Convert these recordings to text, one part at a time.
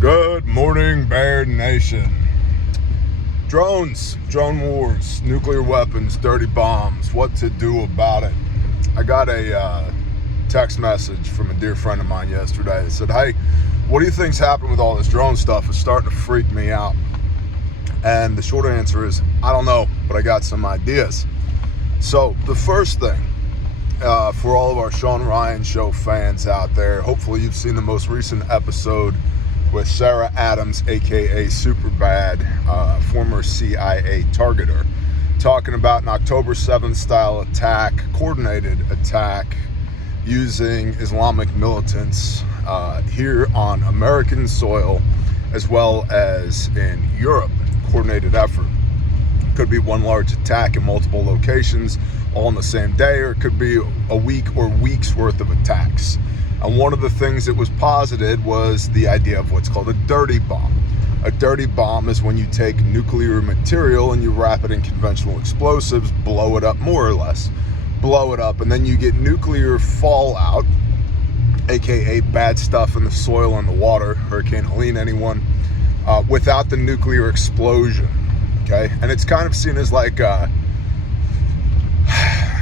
Good morning, Bear Nation. Drones, drone wars, nuclear weapons, dirty bombs, what to do about it. I got a text message from a dear friend of mine yesterday that said, hey, what do you think's happened with all this drone stuff? It's starting to freak me out. And the short answer is, I don't know, but I got some ideas. So the first thing, for all of our Sean Ryan Show fans out there, hopefully you've seen the most recent episode with Sarah Adams, aka Superbad, former CIA targeter, talking about an October 7th style attack, coordinated attack using Islamic militants here on American soil as well as in Europe. Coordinated effort. Could be one large attack in multiple locations all on the same day, or it could be a week or weeks worth of attacks. And one of the things that was posited was the idea of what's called a dirty bomb. A dirty bomb is when you take nuclear material and you wrap it in conventional explosives, blow it up more or less, blow it up, and then you get nuclear fallout, aka bad stuff in the soil and the water, Hurricane Helene, anyone, without the nuclear explosion, okay? And it's kind of seen as like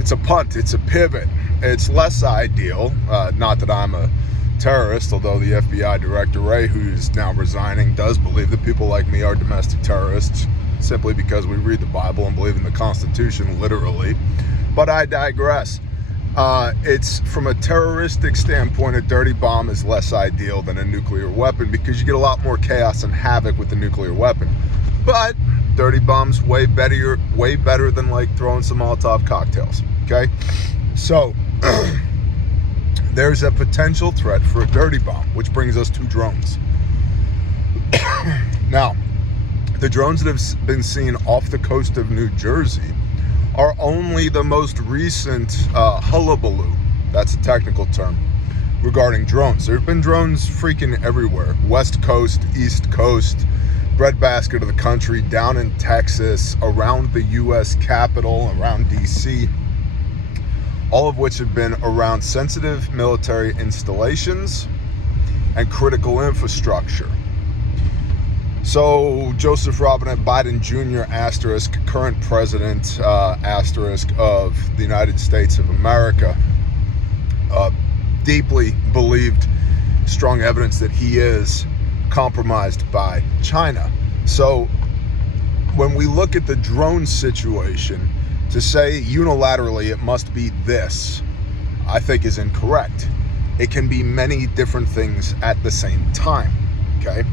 it's a punt, it's a pivot. It's less ideal, not that I'm a terrorist, although the FBI Director Ray, who's now resigning, does believe that people like me are domestic terrorists, simply because we read the Bible and believe in the Constitution, literally. But I digress. It's, from a terroristic standpoint, a dirty bomb is less ideal than a nuclear weapon because you get a lot more chaos and havoc with the nuclear weapon. But dirty bomb's way better than like throwing some Molotov cocktails, okay? So, there's a potential threat for a dirty bomb, which brings us to drones. Now, the drones that have been seen off the coast of New Jersey are only the most recent hullabaloo, that's a technical term, regarding drones. There have been drones freaking everywhere. West Coast, East Coast, breadbasket of the country, down in Texas, around the U.S. Capitol, around D.C., all of which have been around sensitive military installations and critical infrastructure. So Joseph Robinette Biden Jr. asterisk, current president asterisk of the United States of America, deeply believed, strong evidence that he is compromised by China. So when we look at the drone situation, to say unilaterally it must be this, I think is incorrect. It can be many different things at the same time, okay?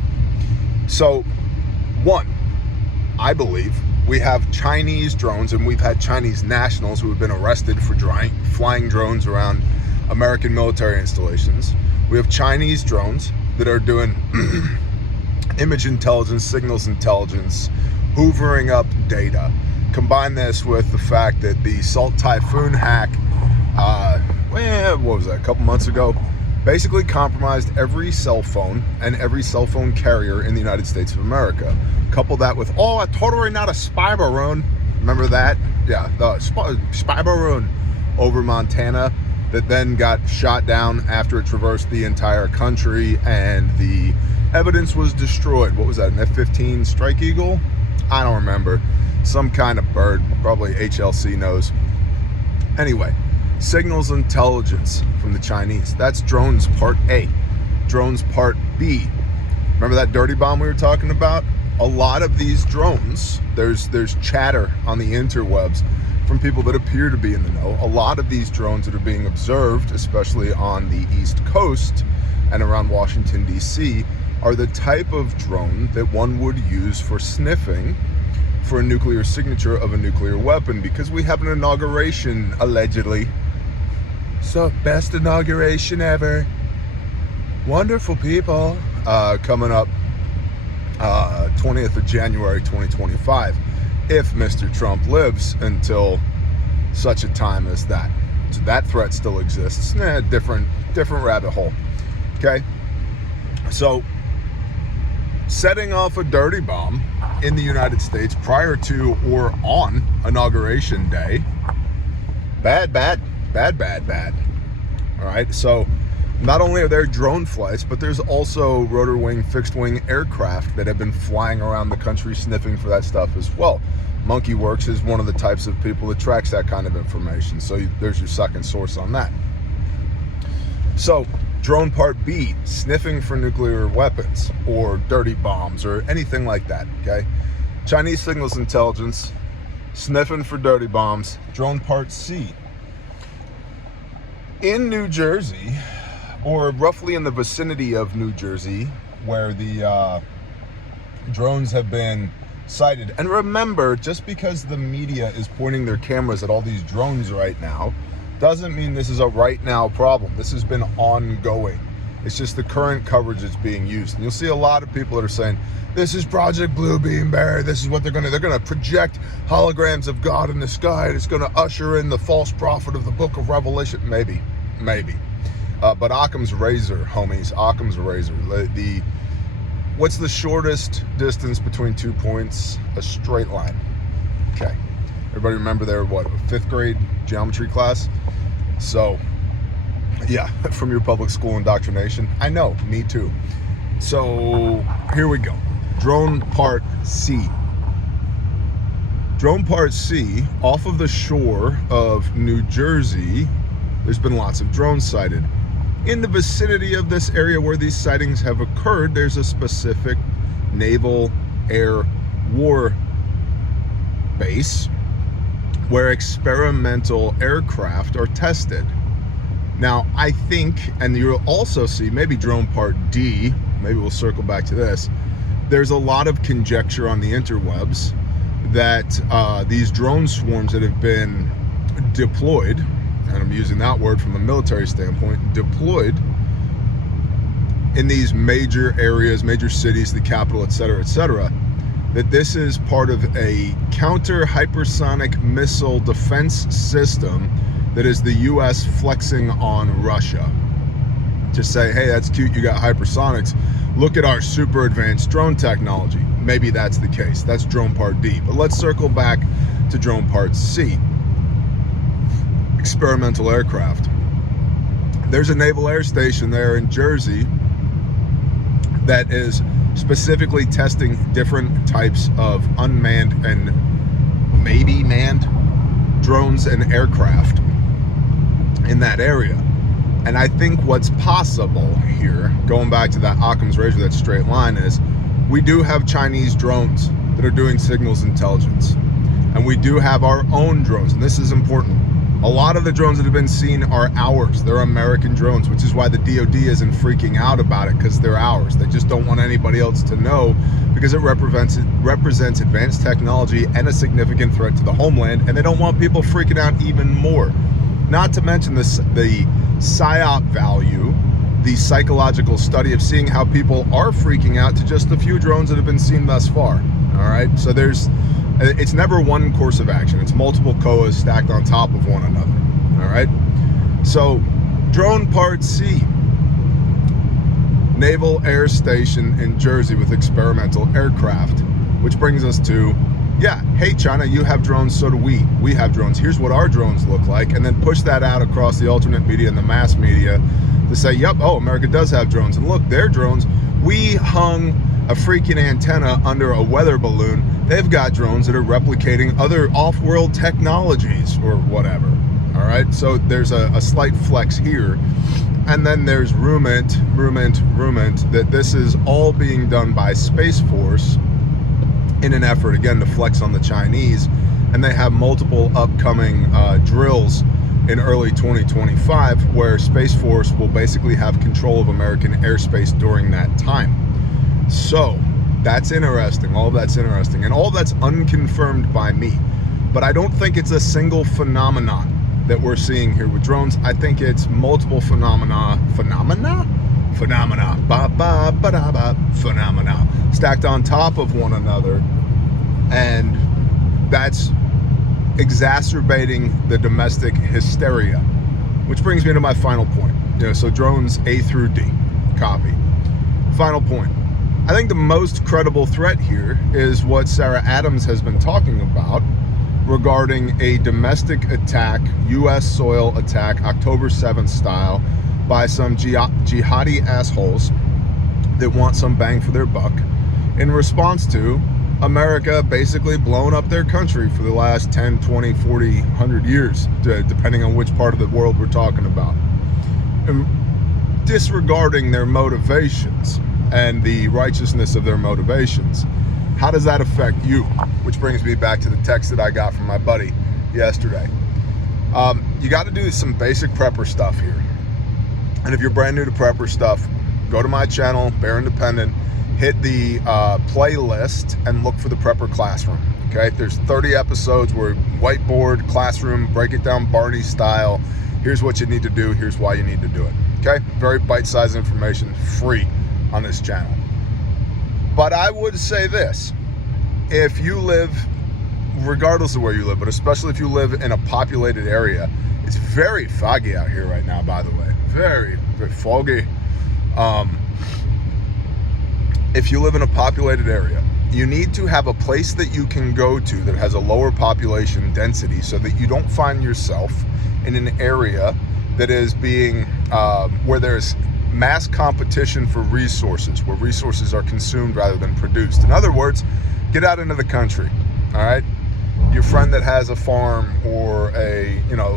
So, one, I believe we have Chinese drones, and we've had Chinese nationals who have been arrested for flying drones around American military installations. We have Chinese drones that are doing image intelligence, signals intelligence, hoovering up data. Combine this with the fact that the Salt Typhoon hack, what was that, a couple months ago, basically compromised every cell phone and every cell phone carrier in the United States of America. Couple that with, a totally not a spy balloon. Remember that? Yeah, the spy balloon over Montana that then got shot down after it traversed the entire country and the evidence was destroyed. What was that, an F-15 Strike Eagle? I don't remember. Some kind of bird, probably HLC knows. Anyway, signals intelligence from the Chinese. That's drones part A. Drones part B. Remember that dirty bomb we were talking about? A lot of these drones, there's chatter on the interwebs from people that appear to be in the know. A lot of these drones that are being observed, especially on the East Coast and around Washington, D.C., are the type of drone that one would use for sniffing for a nuclear signature of a nuclear weapon, because we have an inauguration, allegedly. So, best inauguration ever. Wonderful people. Coming up 20th of January 2025, if Mr. Trump lives until such a time as that. So that threat still exists. Different rabbit hole. Okay? So, setting off a dirty bomb in the United States prior to or on Inauguration Day, bad. All right, so Not only are there drone flights, but there's also rotor wing, fixed wing aircraft that have been flying around the country sniffing for that stuff as well. Monkey Works is one of the types of people that tracks that kind of information. So there's your second source on that. So drone part B, sniffing for nuclear weapons or dirty bombs or anything like that, okay? Chinese signals intelligence, sniffing for dirty bombs. Drone part C. In New Jersey, or roughly in the vicinity of New Jersey, where the drones have been sighted. And remember, just because the media is pointing their cameras at all these drones right now, doesn't mean this is a right now problem. This has been ongoing. It's just the current coverage that's being used. And you'll see a lot of people that are saying, this is Project Bluebeam Bear. This is what they're gonna project holograms of God in the sky. And it's gonna usher in the false prophet of the book of Revelation. Maybe. But Occam's razor, homies, Occam's razor. What's the shortest distance between 2 points? A straight line. Okay. Everybody remember their, what, 5th grade geometry class? So, yeah, from your public school indoctrination. I know, me too. So, here we go. Drone part C. Drone part C, off of the shore of New Jersey, there's been lots of drones sighted. In the vicinity of this area where these sightings have occurred, there's a specific naval air war base where experimental aircraft are tested. Now, I think, and you'll also see, maybe drone part D, maybe we'll circle back to this, there's a lot of conjecture on the interwebs that these drone swarms that have been deployed, and I'm using that word from a military standpoint, deployed in these major areas, major cities, the capital, et cetera, that this is part of a counter hypersonic missile defense system that is the US flexing on Russia. To say, hey, that's cute, you got hypersonics, look at our super advanced drone technology. Maybe that's the case. That's drone part D. But let's circle back to drone part C. Experimental aircraft. There's a naval air station there in Jersey that is specifically testing different types of unmanned and maybe manned drones and aircraft in that area. And I think what's possible here, going back to that Occam's razor, that straight line, is we do have Chinese drones that are doing signals intelligence. And we do have our own drones, and this is important. A lot of the drones that have been seen are ours. They're American drones, which is why the DOD isn't freaking out about it, because they're ours. They just don't want anybody else to know, because it represents advanced technology and a significant threat to the homeland, and they don't want people freaking out even more. Not to mention the PSYOP value, the psychological study of seeing how people are freaking out to just the few drones that have been seen thus far. All right, so it's never one course of action. It's multiple COAs stacked on top of one another. All right. So drone part C, Naval Air Station in Jersey with experimental aircraft, which brings us to, yeah, hey China, you have drones, so do we. We have drones. Here's what our drones look like. And then push that out across the alternate media and the mass media to say, yep, oh, America does have drones. And look, their drones, we hung a freaking antenna under a weather balloon. They've got drones that are replicating other off-world technologies or whatever. All right, so there's a slight flex here. And then there's rumor that this is all being done by Space Force in an effort, again, to flex on the Chinese. And they have multiple upcoming drills in early 2025 where Space Force will basically have control of American airspace during that time. So that's interesting. All of that's interesting, and all of that's unconfirmed by me. But I don't think it's a single phenomenon that we're seeing here with drones. I think it's multiple phenomena stacked on top of one another, and that's exacerbating the domestic hysteria. Which brings me to my final point. So drones A through D, copy. Final point. I think the most credible threat here is what Sarah Adams has been talking about regarding a domestic attack, U.S. soil attack, October 7th style, by some jihadi assholes that want some bang for their buck in response to America basically blowing up their country for the last 10, 20, 40, 100 years, depending on which part of the world we're talking about. And disregarding their motivations and the righteousness of their motivations. How does that affect you? Which brings me back to the text that I got from my buddy yesterday. You got to do some basic prepper stuff here. And if you're brand new to prepper stuff, go to my channel, Bear Independent, hit the playlist and look for the Prepper Classroom. Okay, there's 30 episodes where whiteboard, classroom, break it down Barney style. Here's what you need to do. Here's why you need to do it. Okay, very bite-sized information, free on this channel. But I would say this, if you live, regardless of where you live, but especially if you live in a populated area, it's very foggy out here right now, by the way. Very, very foggy. If you live in a populated area, you need to have a place that you can go to that has a lower population density so that you don't find yourself in an area that is being, where there's mass competition for resources, where resources are consumed rather than produced. In other words, get out into the country, all right? Your friend that has a farm or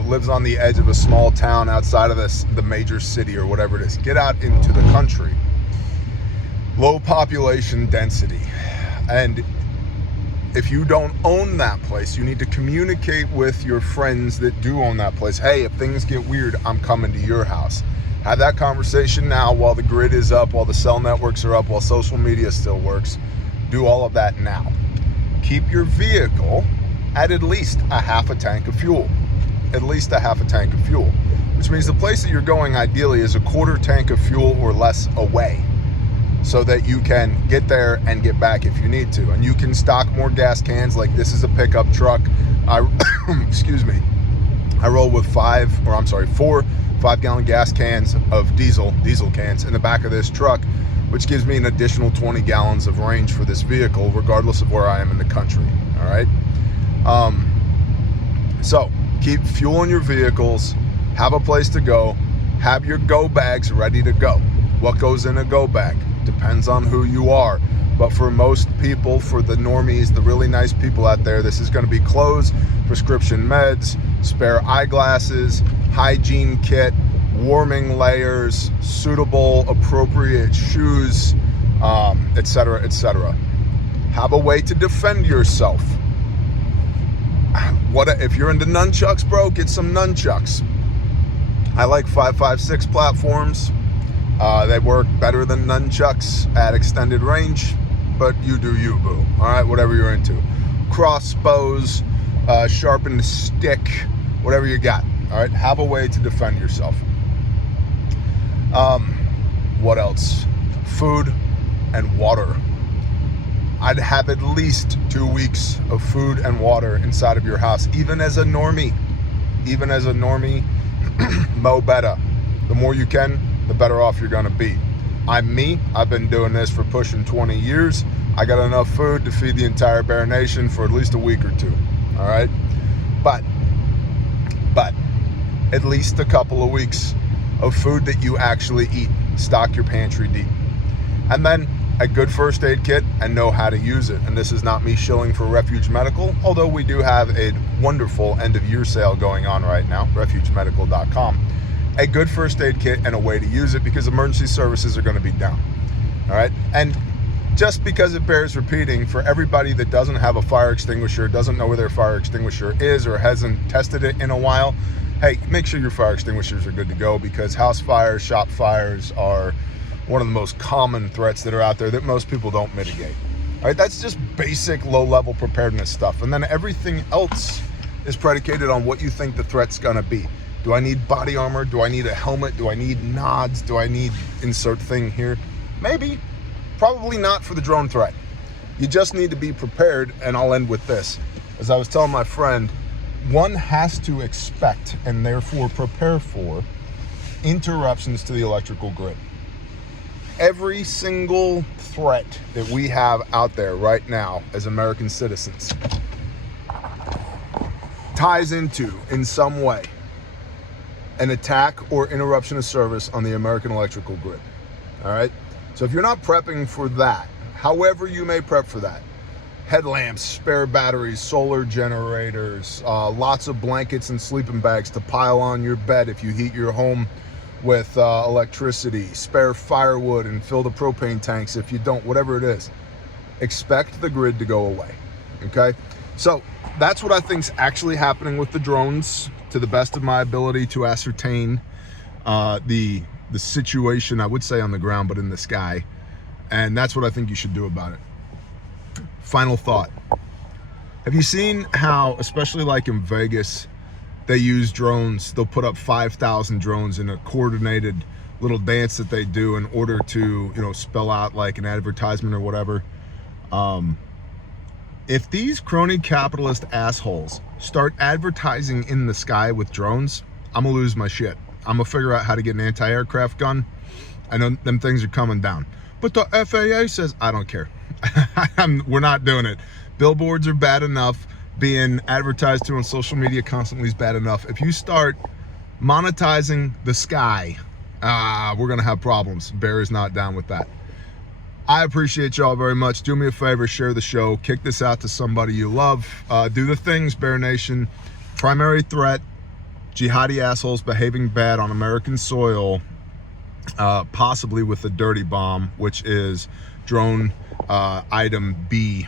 lives on the edge of a small town outside of the major city or whatever it is, get out into the country. Low population density. And if you don't own that place, you need to communicate with your friends that do own that place. Hey, if things get weird, I'm coming to your house. Have that conversation now while the grid is up, while the cell networks are up, while social media still works. Do all of that now. Keep your vehicle at least a half a tank of fuel. At least a half a tank of fuel. Which means the place that you're going ideally is a quarter tank of fuel or less away, so that you can get there and get back if you need to. And you can stock more gas cans. Like, this is a pickup truck. Excuse me. I roll with 4 5-gallon gas cans of diesel cans in the back of this truck, which gives me an additional 20 gallons of range for this vehicle, regardless of where I am in the country. All right. So keep fuel in your vehicles, have a place to go, have your go bags ready to go. What goes in a go bag depends on who you are. But for most people, for the normies, the really nice people out there, this is going to be clothes, prescription meds, spare eyeglasses, hygiene kit, warming layers, suitable, appropriate shoes, etc., etc. Have a way to defend yourself. If you're into nunchucks, bro, get some nunchucks. I like 5.56 platforms. They work better than nunchucks at extended range, but you do you, boo. All right, whatever you're into. Crossbows, sharpened stick, whatever you got. All right, have a way to defend yourself. What else? Food and water. I'd have at least 2 weeks of food and water inside of your house, even as a normie. Even as a normie, mo better. The more you can, the better off you're gonna be. I'm me. I've been doing this for pushing 20 years. I got enough food to feed the entire Bear Nation for at least a week or two. All right, but at least a couple of weeks of food that you actually eat. Stock your pantry deep. And then a good first aid kit and know how to use it. And this is not me shilling for Refuge Medical, although we do have a wonderful end of year sale going on right now, refugemedical.com. A good first aid kit and a way to use it, because emergency services are going to be down. All right. And just because it bears repeating, for everybody that doesn't have a fire extinguisher, doesn't know where their fire extinguisher is, or hasn't tested it in a while, hey, make sure your fire extinguishers are good to go, because house fires, shop fires are one of the most common threats that are out there that most people don't mitigate. All right, that's just basic low-level preparedness stuff. And then everything else is predicated on what you think the threat's gonna be. Do I need body armor? Do I need a helmet? Do I need nods? Do I need insert thing here? Maybe. Probably not for the drone threat. You just need to be prepared, and I'll end with this. As I was telling my friend, one has to expect and therefore prepare for interruptions to the electrical grid. Every single threat that we have out there right now as American citizens ties into, in some way, an attack or interruption of service on the American electrical grid. All right. So if you're not prepping for that, however you may prep for that, headlamps, spare batteries, solar generators, lots of blankets and sleeping bags to pile on your bed if you heat your home with electricity, spare firewood and fill the propane tanks if you don't, whatever it is. Expect the grid to go away, okay? So that's what I think is actually happening with the drones, to the best of my ability to ascertain the situation, I would say on the ground, but in the sky. And that's what I think you should do about it. Final thought. Have you seen how, especially like in Vegas, they use drones? They'll put up 5,000 drones in a coordinated little dance that they do in order to, spell out like an advertisement or whatever. If these crony capitalist assholes start advertising in the sky with drones, I'm gonna lose my shit. I'm gonna figure out how to get an anti-aircraft gun. I know them things are coming down. But the FAA says, I don't care. We're not doing it. Billboards are bad enough. Being advertised to on social media constantly is bad enough. If you start monetizing the sky, we're gonna have problems. Bear is not down with that. I appreciate y'all very much. Do me a favor, share the show, kick this out to somebody you love. Do the things, Bear Nation. Primary threat, jihadi assholes behaving bad on American soil, possibly with a dirty bomb, which is drone item B,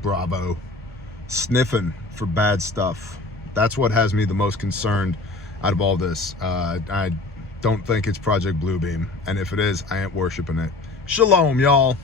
Bravo, sniffing for bad stuff. That's what has me the most concerned out of all this. I don't think it's Project Bluebeam, and if it is, I ain't worshiping it. Shalom, y'all.